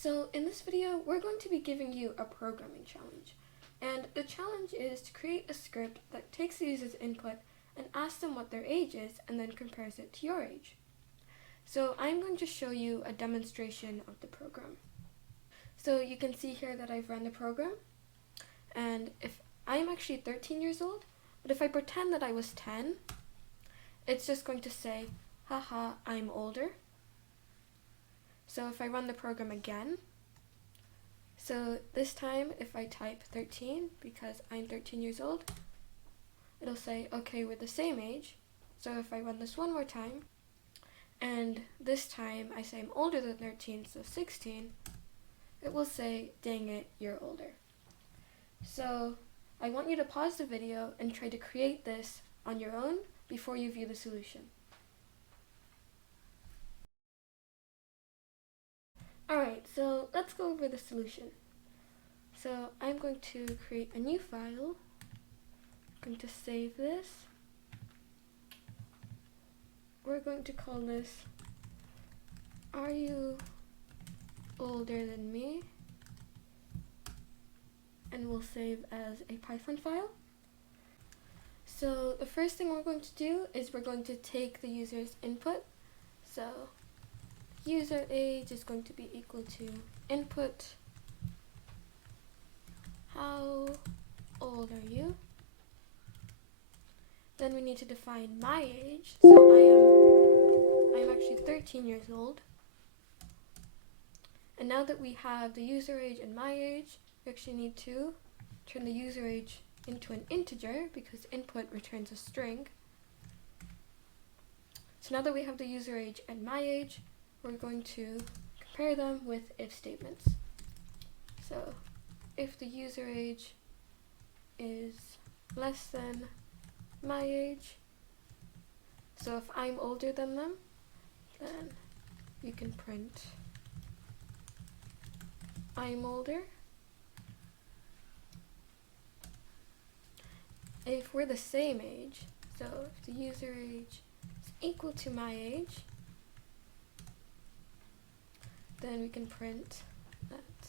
So in this video, we're going to be giving you a programming challenge. And the challenge is to create a script that takes the user's input and asks them what their age is and then compares it to your age. So I'm going to show you a demonstration of the program. So you can see here that I've run the program, and if I'm actually 13 years old, but if I pretend that I was 10, it's just going to say, haha, I'm older. So if I run the program again, so this time if I type 13, because I'm 13 years old, it'll say, okay, we're the same age. So if I run this one more time, and this time I say I'm older than 13, so 16, it will say, dang it, you're older. So I want you to pause the video and try to create this on your own before you view the solution. Alright, so let's go over the solution. So I'm going to create a new file. I'm going to save this. We're going to call this, Are You Older Than Me? And we'll save as a Python file. So the first thing we're going to do is we're going to take the user's input. So user age is going to be equal to input, how old are you? Then we need to define my age. So I'm actually 13 years old. And now that we have the user age and my age, we actually need to turn the user age into an integer because input returns a string. So now that we have the user age and my age, we're going to compare them with if statements. So if the user age is less than my age, so if I'm older than them, then you can print I'm older. If we're the same age, so if the user age is equal to my age, then we can print that,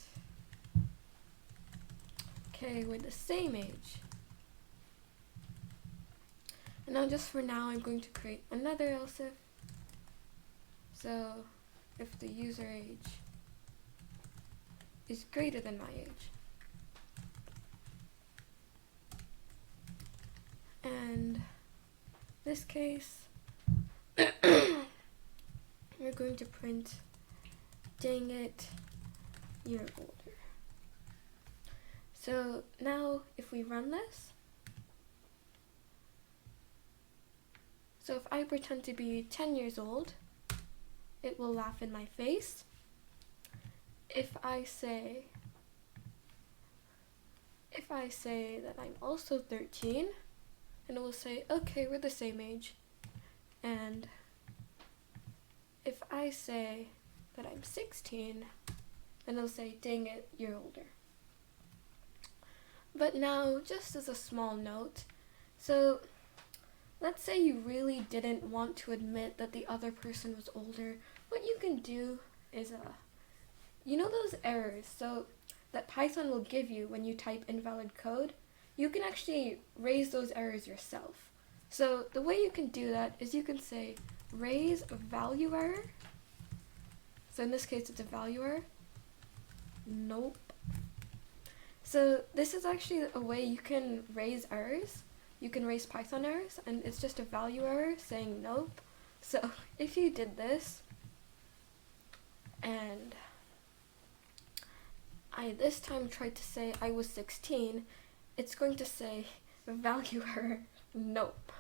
okay, we're the same age. And now just for now, I'm going to create another else if. So if the user age is greater than my age, and this case, we're going to print, dang it, you're older. So now if we run this, so if I pretend to be 10 years old, it will laugh in my face. If I say that I'm also 13, and it will say, okay, we're the same age. And if I say that I'm 16, then it'll say, dang it, you're older. But now, just as a small note, so let's say you really didn't want to admit that the other person was older. What you can do is, you know those errors so that Python will give you when you type invalid code? You can actually raise those errors yourself. So the way you can do that is you can say raise a value error. So in this case it's a value error. Nope. So this is actually a way you can raise errors. You can raise Python errors, and it's just a value error saying nope. So if you did this, and I this time tried to say I was 16, it's going to say value error nope.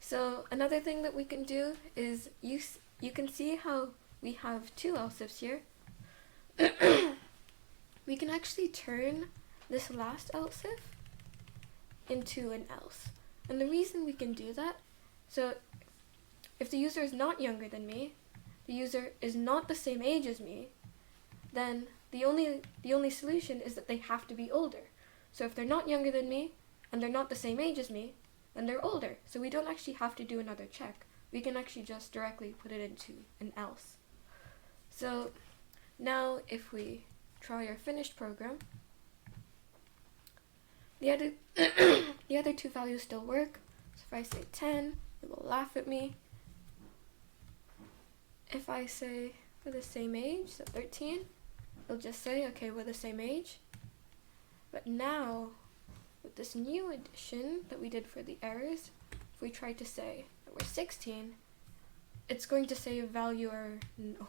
So another thing that we can do is you can see how we have two else ifs here. We can actually turn this last else if into an else. And the reason we can do that, so if the user is not younger than me, the user is not the same age as me, then the only solution is that they have to be older. So if they're not younger than me and they're not the same age as me, then they're older. So we don't actually have to do another check. we can actually just directly put it into an else. So now if we try our finished program, the other two values still work. So if I say 10, it will laugh at me. If I say we're the same age, so 13, it'll just say, okay, we're the same age. But now, with this new addition that we did for the errors, if we try to say that we're 16, it's going to say a value or, no,